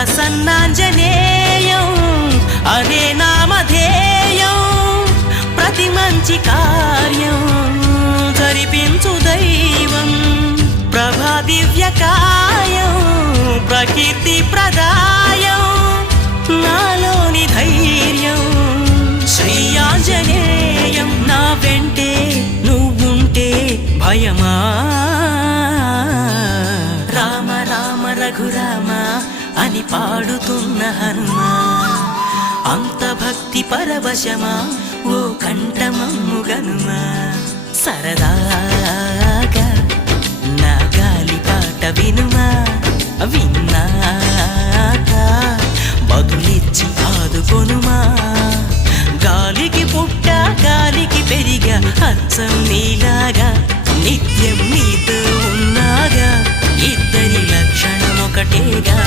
ప్రసన్నాంజనేయం అనే నామధేయం ప్రతి మంచి కార్యం జరిపించు దైవం ప్రభా దివ్యకాయం ప్రకీర్తి ప్రదాయం నాలోని ధైర్యం శ్రీ ఆంజనేయం నా వెంటే నువ్వుంటే భయమా రామ రామ రఘురామ అని పాడుతున్న హనుమా అంత భక్తి పరవశమా ఓ కంఠమమ్ము గనుమా సరదాగా నా గాలి పాట వినుమా విన్నాక బదులిచ్చి ఆదుకొనుమా గాలికి పుట్ట గాలికి పెరిగా అచ్చం నీలాగా నిత్యం నీతో ఉన్నాగా ఇద్దరి లక్షణం ఒకటేగా